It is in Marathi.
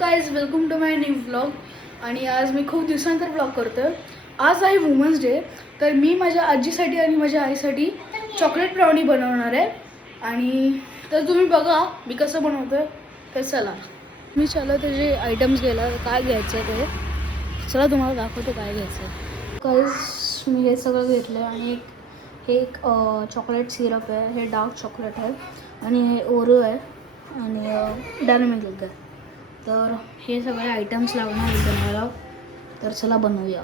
Guys, welcome to my new vlog. आणि आज मी खूप दिवसानंतर व्लॉग करतो. आज आहे वुमन्स डे. तर मी माझ्या आजीसाठी आणि माझ्या आईसाठी चॉकलेट ब्राउनी बनवणार आहे. आणि तर तुम्ही बघा मी कसं बनवतो. तर चला मी त्याचे आयटम्स गेला काय घ्यायचं ते चला तुम्हाला दाखवतो काय घ्यायचं आहे. गाइज मी हे सगळं घेतलं आणि एक चॉकलेट सिरप आहे. हे डार्क चॉकलेट आहे आणि हे ओरो आहे आणि डायनामिक आहे. तर हे सगळे आयटम्स लागणार बनवायला. तर चला बनवूया.